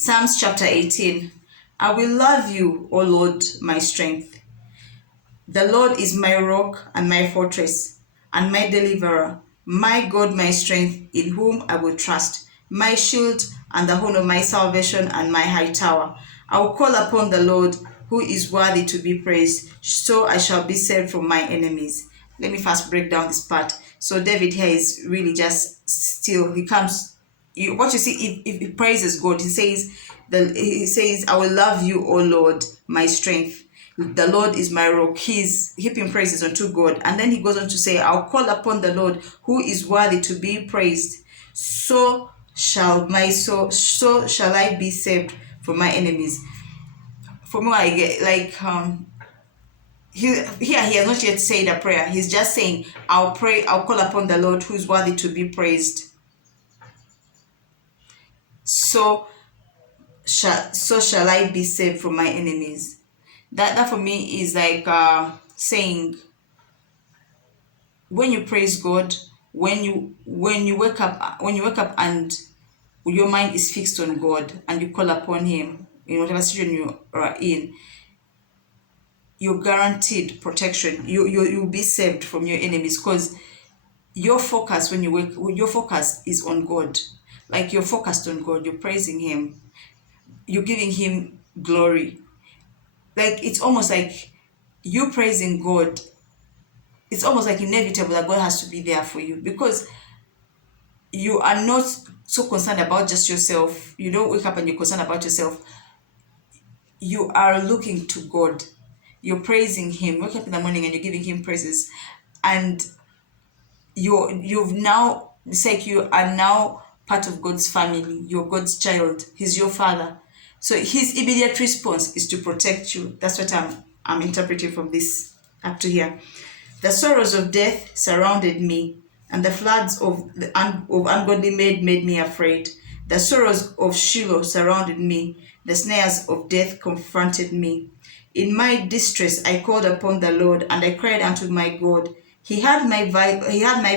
Psalms chapter 18. I will love you, O Lord, my strength. The Lord is my rock and my fortress and my deliverer, my God, my strength, in whom I will trust, my shield and the horn of my salvation and my high tower. I will call upon the Lord, who is worthy to be praised, so I shall be saved from my enemies. Let me first break down this part. So David here is really just still, he comes, what you see, if he praises God, he says, I will love you, O Lord, my strength. The Lord is my rock. He's heaping praises unto God. And then he goes on to say, I'll call upon the Lord, who is worthy to be praised. So shall I be saved from my enemies. For me, I get he has not yet said a prayer. He's just saying, I'll call upon the Lord who is worthy to be praised. So shall I be saved from my enemies. That for me is like saying, when you praise God, when you wake up and your mind is fixed on God and you call upon Him in whatever situation you are in, you're guaranteed protection. You'll be saved from your enemies, because your focus your focus is on God. Like, you're focused on God, you're praising Him, you're giving Him glory. Like, it's almost like you praising God, it's almost like inevitable that God has to be there for you, because you are not so concerned about just yourself. You don't wake up and you're concerned about yourself. You are looking to God. You're praising Him. Wake up in the morning and you're giving Him praises. And you've now, it's like you are now part of God's family. You're God's child. He's your father. So His immediate response is to protect you. That's what I'm interpreting from this up to here. The sorrows of death surrounded me, and the floods of ungodly made me afraid. The sorrows of Sheol surrounded me. The snares of death confronted me. In my distress I called upon the Lord, and I cried unto my God. He had my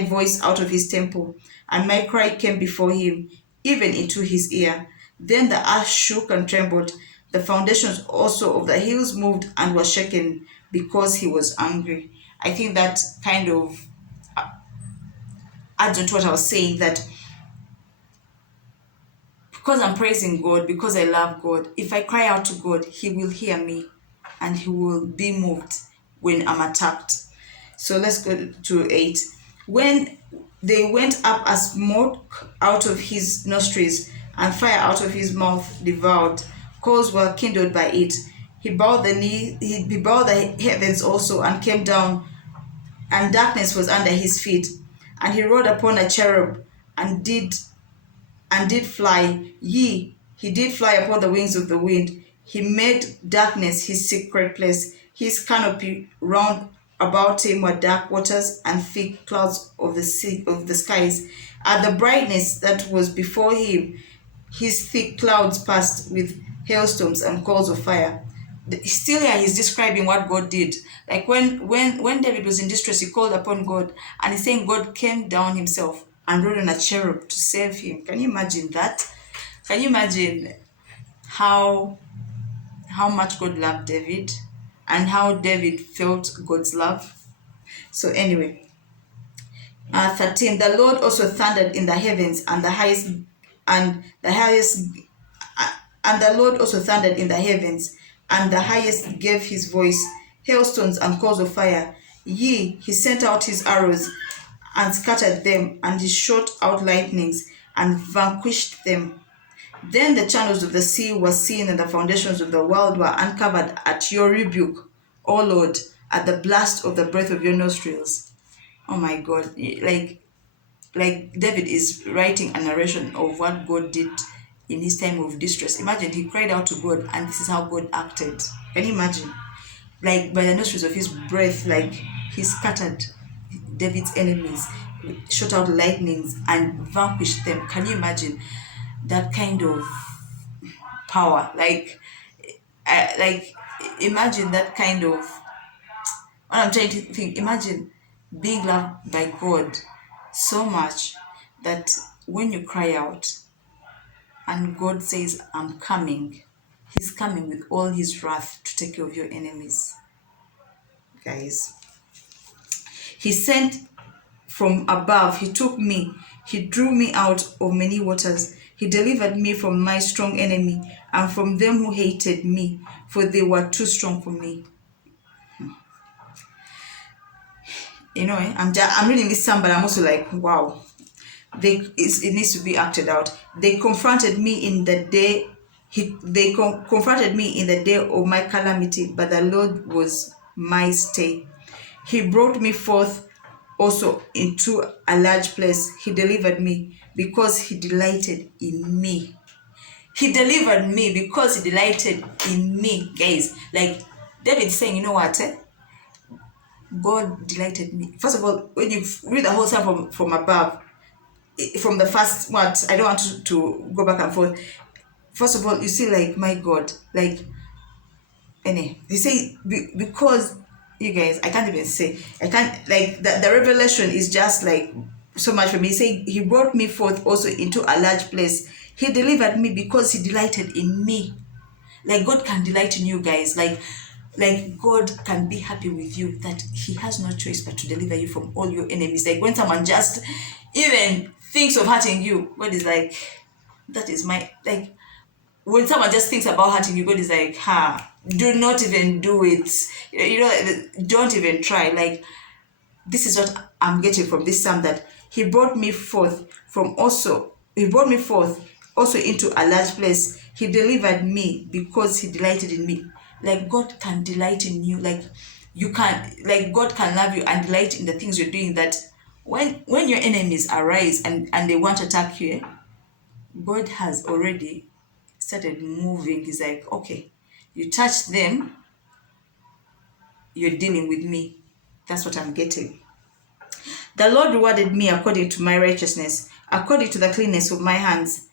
voice out of His temple, and my cry came before Him, even into His ear. Then the earth shook and trembled. The foundations also of the hills moved and were shaken, because He was angry. I think that kind of adds on to what I was saying, that because I'm praising God, because I love God, if I cry out to God, He will hear me and He will be moved when I'm attacked. So let's go to 8. When they went up as smoke out of His nostrils, and fire out of His mouth devoured, coals were kindled by it. He bowed the heavens also, and came down, and darkness was under His feet. And He rode upon a cherub, and did fly. He did fly upon the wings of the wind. He made darkness His secret place. His canopy round about Him were dark waters and thick clouds of the skies. At the brightness that was before Him, His thick clouds passed with hailstones and coals of fire. Still here, he's describing what God did. Like, when David was in distress, he called upon God, and he's saying God came down Himself and rode on a cherub to save him. Can you imagine that? Can you imagine how much God loved David, and how David felt God's love? So anyway, 13. The Lord also thundered in the heavens, and the Lord also thundered in the heavens, and the highest gave His voice, hailstones and coals of fire. He sent out His arrows and scattered them, and He shot out lightnings and vanquished them. Then the channels of the sea were seen, and the foundations of the world were uncovered at your rebuke, O Lord, at the blast of the breath of your nostrils. Oh my God. Like David is writing a narration of what God did in his time of distress. Imagine, he cried out to God, and this is how God acted. Can you imagine? Like, by the nostrils of His breath, like, He scattered David's enemies, shot out lightnings, and vanquished them. Can you imagine that kind of power? Like, imagine that kind of. What I'm trying to think. Imagine being loved by God so much that when you cry out, And God says, I'm coming. He's coming with all his wrath to take care of your enemies. Guys, he sent from above, he took me, he drew me out of many waters. He delivered me from my strong enemy and from them who hated me, for they were too strong for me. I'm reading this psalm, but I'm also like, wow. It needs to be acted out. They confronted me in the day. Confronted me in the day of my calamity, but the Lord was my stay. He brought me forth also into a large place. He delivered me because he delighted in me. He delivered me because he delighted in me, guys. Like David is saying, you know what? God delighted me. First of all, when you read the whole psalm from above, from the first what I don't want to go back and forth. First of all, you see, like, my God, like, they say because you guys, I can't even say, I can't, like, the revelation is just like so much for me. Say he brought me forth also into a large place. He delivered me because he delighted in me. Like, God can delight in you, guys. Like God can be happy with you, that he has no choice but to deliver you from all your enemies. Like when someone just even thinks of hurting you, God is like, that is my, like, when someone just thinks about hurting you, God is like, do not even do it. Don't even try. Like, this is what I'm getting from this psalm, that he brought me forth also into a large place. He delivered me because he delighted in me. Like, God can delight in you. Like, God can love you and delight in the things you're doing, that when your enemies arise and they want to attack you, God has already started moving. He's like, okay, you touch them, you're dealing with me. That's what I'm getting. The Lord rewarded me according to my righteousness, according to the cleanness of my hands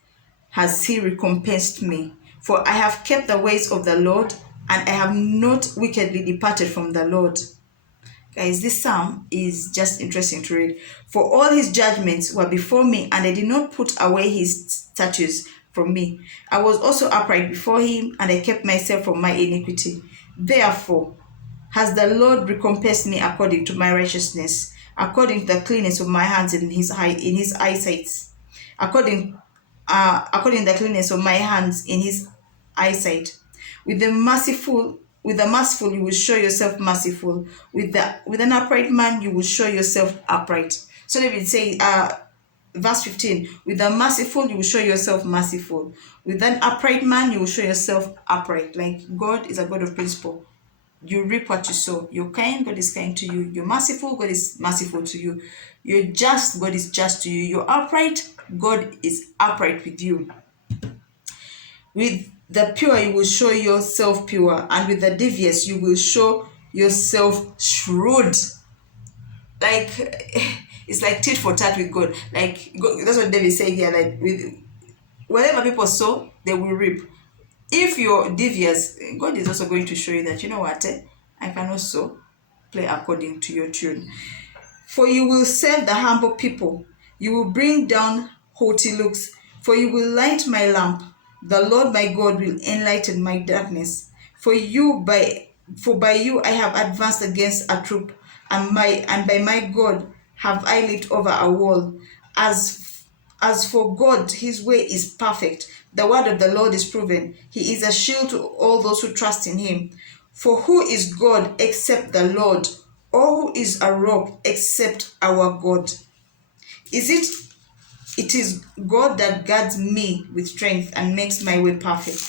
has he recompensed me. For I have kept the ways of the Lord, and I have not wickedly departed from the Lord. Guys, this psalm is just interesting to read. For all his judgments were before me, and I did not put away his statutes from me. I was also upright before him, and I kept myself from my iniquity. Therefore has the Lord recompensed me according to my righteousness, according to the cleanness of my hands in his eyesight. According to the cleanness of my hands in his eyesight. With the merciful you will show yourself merciful. With an upright man you will show yourself upright. So David say, verse 15, with the merciful you will show yourself merciful. With an upright man you will show yourself upright. Like, God is a God of principle. You reap what you sow. You're kind, God is kind to you. You're merciful, God is merciful to you. You're just, God is just to you. You're upright, God is upright with you. With the pure you will show yourself pure, and with the devious you will show yourself shrewd. Like, it's like tit for tat with God. Like, God, that's what David said here. Like, with whatever people sow, they will reap. If you're devious, God is also going to show you that, you know what, I can also play according to your tune. For you will save the humble people. You will bring down haughty looks. For you will light my lamp. The Lord my God will enlighten my darkness. For by you I have advanced against a troop, and by my God have I leaped over a wall. As for God, his way is perfect. The word of the Lord is proven. He is a shield to all those who trust in him. For who is God except the Lord? Or who is a rock except our God? It is God that guards me with strength and makes my way perfect.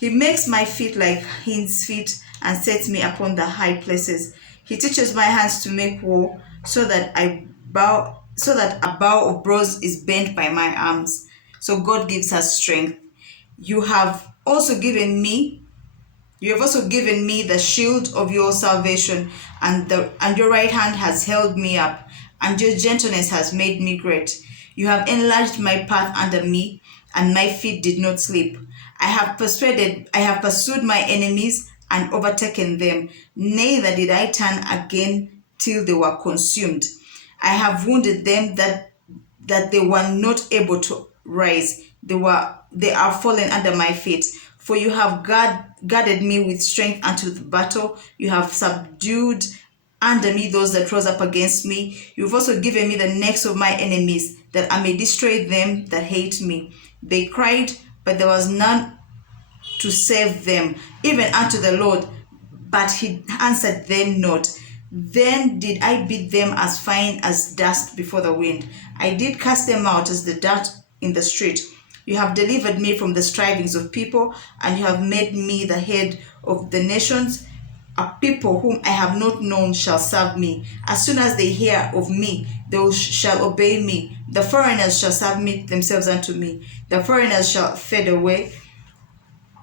He makes my feet like hinds' feet and sets me upon the high places. He teaches my hands to make war, so that a bow of bronze is bent by my arms. So God gives us strength. You have also given me the shield of your salvation, and your right hand has held me up, and your gentleness has made me great. You have enlarged my path under me, and my feet did not slip. I have pursued my enemies and overtaken them. Neither did I turn again till they were consumed. I have wounded them that they were not able to rise. they are fallen under my feet. For you have guarded me with strength unto the battle. You have subdued under me those that rose up against me. You've also given me the necks of my enemies, that I may destroy them that hate me. They cried, but there was none to save them, even unto the Lord, but he answered them not. Then did I beat them as fine as dust before the wind. I did cast them out as the dirt in the street. You have delivered me from the strivings of people, and you have made me the head of the nations. A people whom I have not known shall serve me. As soon as they hear of me, they shall obey me. The foreigners shall submit themselves unto me. The foreigners shall fade away.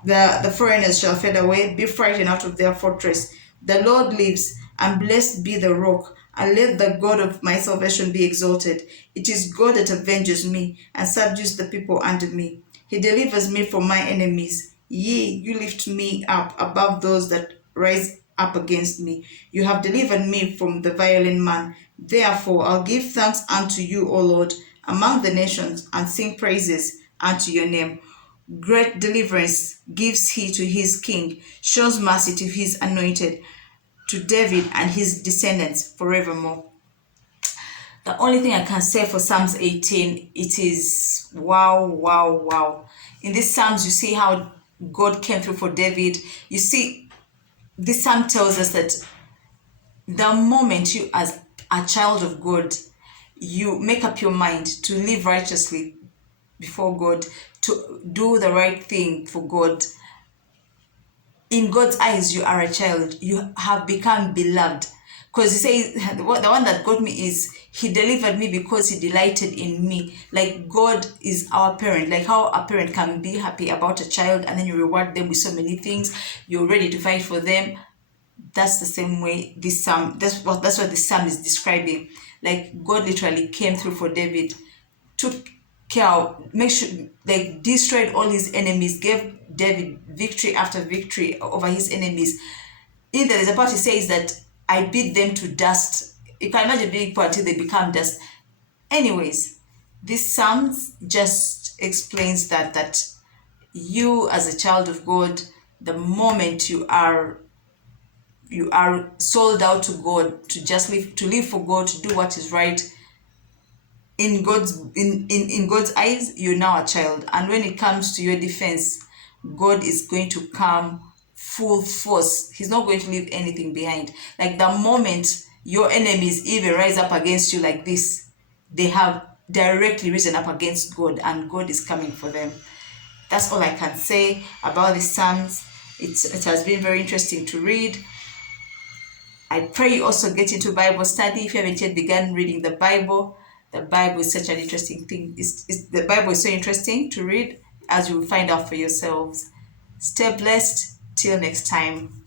The foreigners shall fade away, be frightened out of their fortress. The Lord lives, and blessed be the rock, and let the God of my salvation be exalted. It is God that avenges me, and subdues the people under me. He delivers me from my enemies. Yea, you lift me up above those that rise up against me. You have delivered me from the violent man. Therefore I'll give thanks unto you, O Lord, among the nations, and sing praises unto your name. Great deliverance gives he to his king, shows mercy to his anointed, to David and his descendants forevermore. The only thing I can say for Psalms 18, it is wow, wow, wow. In this Psalms, you see how God came through for David. You see, this Psalm tells us that the moment you, as a child of God, you make up your mind to live righteously before God, to do the right thing for God, in God's eyes, you are a child. You have become beloved. Because he says, the one that got me is, he delivered me because he delighted in me. Like God is our parent. Like how a parent can be happy about a child and then you reward them with so many things. You're ready to fight for them. That's the same way this psalm, that's what this psalm is describing. Like God literally came through for David, took care of, make sure, like destroyed all his enemies, gave David victory after victory over his enemies. In there's a part he says that I beat them to dust. You can imagine being poor until they become dust. Anyways, this psalms just explains that you as a child of God, the moment you are sold out to God, to just live for God, to do what is right, in God's eyes, you're now a child. And when it comes to your defense, God is going to come full force. He's not going to leave anything behind. Like the moment your enemies even rise up against you like this, they have directly risen up against God, and God is coming for them. That's all I can say about the Psalms. It has been very interesting to read. I pray you also get into Bible study if you haven't yet begun reading the Bible. The Bible is such an interesting thing. The Bible is so interesting to read, as you will find out for yourselves. Stay blessed. Till next time.